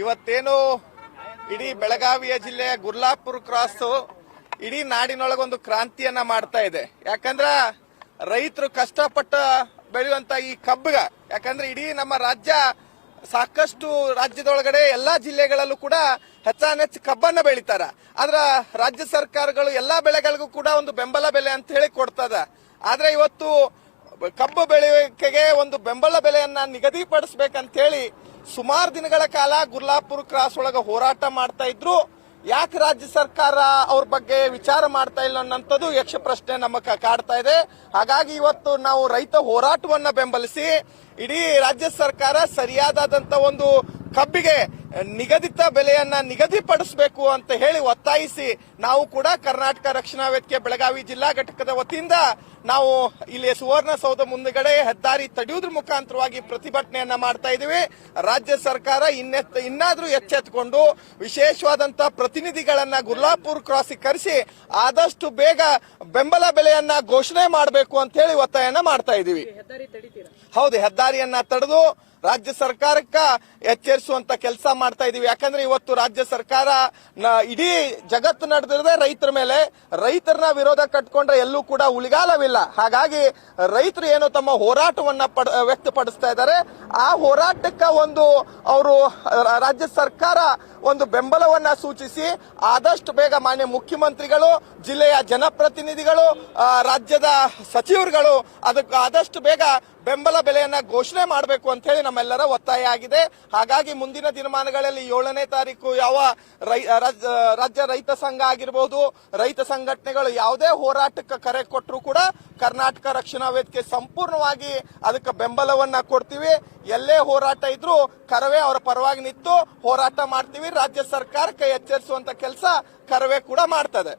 ಇವತ್ತೇನು ಇಡೀ ಬೆಳಗಾವಿಯ ಜಿಲ್ಲೆಯ ಗುರ್ಲಾಪುರ ಕ್ರಾಸ್ ಇಡೀ ನಾಡಿನೊಳಗೊಂದು ಕ್ರಾಂತಿಯನ್ನ ಮಾಡ್ತಾ ಇದೆ. ಯಾಕಂದ್ರ ರೈತರು ಕಷ್ಟಪಟ್ಟ ಬೆಳೆಯುವಂತ ಈ ಕಬ್ಬಗ, ಯಾಕಂದ್ರೆ ಇಡೀ ನಮ್ಮ ರಾಜ್ಯ ಸಾಕಷ್ಟು ರಾಜ್ಯದೊಳಗಡೆ ಎಲ್ಲಾ ಜಿಲ್ಲೆಗಳಲ್ಲೂ ಕೂಡ ಹೆಚ್ಚಾನೆಚ್ಚು ಕಬ್ಬನ್ನ ಬೆಳಿತಾರ. ಆದ್ರ ರಾಜ್ಯ ಸರ್ಕಾರಗಳು ಎಲ್ಲಾ ಬೆಳೆಗಳಿಗೂ ಕೂಡ ಒಂದು ಬೆಂಬಲ ಬೆಲೆ ಅಂತ ಹೇಳಿ ಕೊಡ್ತದ. ಆದ್ರೆ ಇವತ್ತು ಕಬ್ಬು ಬೆಳೆಯುವಿಕೆಗೆ ಒಂದು ಬೆಂಬಲ ಬೆಲೆಯನ್ನ ನಿಗದಿಪಡಿಸಬೇಕಂತ ಹೇಳಿ ಸುಮಾರು ದಿನಗಳ ಕಾಲ ಗುರ್ಲಾಪುರ ಕ್ರಾಸ್ ಒಳಗ ಹೋರಾಟ ಮಾಡ್ತಾ ಇದ್ರು. ಯಾಕೆ ರಾಜ್ಯ ಸರ್ಕಾರ ಅವ್ರ ಬಗ್ಗೆ ವಿಚಾರ ಮಾಡ್ತಾ ಇಲ್ಲ ಅನ್ನೋಂಥದ್ದು ಯಕ್ಷ ಪ್ರಶ್ನೆ ನಮ್ಮ ಕಾಡ್ತಾ ಇದೆ. ಹಾಗಾಗಿ ಇವತ್ತು ನಾವು ರೈತ ಹೋರಾಟವನ್ನ ಬೆಂಬಲಿಸಿ, ಇಡೀ ರಾಜ್ಯ ಸರ್ಕಾರ ಸರಿಯಾದಂತ ಒಂದು ಕಬ್ಬಿಗೆ ನಿಗದಿತ ಬೆಲೆಯನ್ನ ನಿಗದಿಪಡಿಸಬೇಕು ಅಂತ ಹೇಳಿ ಒತ್ತಾಯಿಸಿ ನಾವು ಕೂಡ ಕರ್ನಾಟಕ ರಕ್ಷಣಾ ವೇದಿಕೆ ಬೆಳಗಾವಿ ಜಿಲ್ಲಾ ಘಟಕದ ವತಿಯಿಂದ ನಾವು ಇಲ್ಲಿ ಸುವರ್ಣಸೌಧ ಮುಂದುಗಡೆ ಹೆದ್ದಾರಿ ತಡೆಯುವುದ್ರ ಮುಖಾಂತರವಾಗಿ ಪ್ರತಿಭಟನೆಯನ್ನ ಮಾಡ್ತಾ ಇದೀವಿ ರಾಜ್ಯ ಸರ್ಕಾರ ಇನ್ನೆತ್ ಇನ್ನಾದ್ರೂ ಎಚ್ಚೆತ್ತುಕೊಂಡು ವಿಶೇಷವಾದಂತಹ ಪ್ರತಿನಿಧಿಗಳನ್ನ ಗುರ್ಲಾಪುರ್ ಕ್ರಾಸಿಗೆ ಕರೆಸಿ ಆದಷ್ಟು ಬೇಗ ಬೆಂಬಲ ಬೆಲೆಯನ್ನ ಘೋಷಣೆ ಮಾಡಬೇಕು ಅಂತ ಹೇಳಿ ಒತ್ತಾಯನ ಮಾಡ್ತಾ ಇದೀವಿ ಹೌದು ಹೆದ್ದಾರಿಯನ್ನ ತಡೆದು ರಾಜ್ಯ ಸರ್ಕಾರಕ್ಕ ಎಚ್ಚರಿಸುವಂತ ಕೆಲಸ ಮಾಡ್ತಾ ಇದೀವಿ. ಯಾಕಂದ್ರೆ ಇವತ್ತು ರಾಜ್ಯ ಸರ್ಕಾರ ಇಡೀ ಜಗತ್ತು ನಡೆದಿರದೆ ರೈತರ ಮೇಲೆ. ರೈತರನ್ನ ವಿರೋಧ ಕಟ್ಕೊಂಡ್ರೆ ಎಲ್ಲೂ ಕೂಡ ಉಳಿಗಾಲವಿಲ್ಲ. ಹಾಗಾಗಿ ರೈತರು ಏನು ತಮ್ಮ ಹೋರಾಟವನ್ನ ಪಡ- ವ್ಯಕ್ತಪಡಿಸ್ತಾ ಇದ್ದಾರೆ. ಆ ಹೋರಾಟಕ್ಕ ಒಂದು ಅವರು ರಾಜ್ಯ ಸರ್ಕಾರ ಒಂದು ಬೆಂಬಲವನ್ನ ಸೂಚಿಸಿ, ಆದಷ್ಟು ಬೇಗ ಮಾನ್ಯ ಮುಖ್ಯಮಂತ್ರಿಗಳು, ಜಿಲ್ಲೆಯ ಜನಪ್ರತಿನಿಧಿಗಳು ರಾಜ್ಯದ ಸಚಿವರುಗಳು ಅದಕ್ಕೆ ಆದಷ್ಟು ಬೇಗ ಬೆಂಬಲ ಬೆಲೆಯನ್ನ ಘೋಷಣೆ ಮಾಡಬೇಕು ಅಂತ ಹೇಳಿ ನಮ್ಮೆಲ್ಲರ ಒತ್ತಾಯ ಆಗಿದೆ. ಹಾಗಾಗಿ ಮುಂದಿನ ದಿನಮಾನಗಳಲ್ಲಿ ಏಳನೇ ತಾರೀಕು ಯಾವ ರಾಜ್ಯ ರೈತ ಸಂಘ ಆಗಿರಬಹುದು ರೈತ ಸಂಘಟನೆಗಳು ಯಾವುದೇ ಹೋರಾಟಕ್ಕೆ ಕರೆ ಕೊಟ್ಟರು ಕೂಡ ಕರ್ನಾಟಕ ರಕ್ಷಣಾ ವೇದಿಕೆ ಸಂಪೂರ್ಣವಾಗಿ ಅದಕ್ಕೆ ಬೆಂಬಲವನ್ನ ಕೊಡ್ತೀವಿ. ಎಲ್ಲೇ ಹೋರಾಟ ಇದ್ರೂ ಕರವೇ ಅವರ ಪರವಾಗಿ ನಿಂತು ಹೋರಾಟ ಮಾಡ್ತೀವಿ. ರಾಜ್ಯ ಸರ್ಕಾರಕ್ಕೆ ಎಚ್ಚರಿಸುವಂತ ಕೆಲಸ ಕರವೇ ಕೂಡ ಮಾಡ್ತದೆ.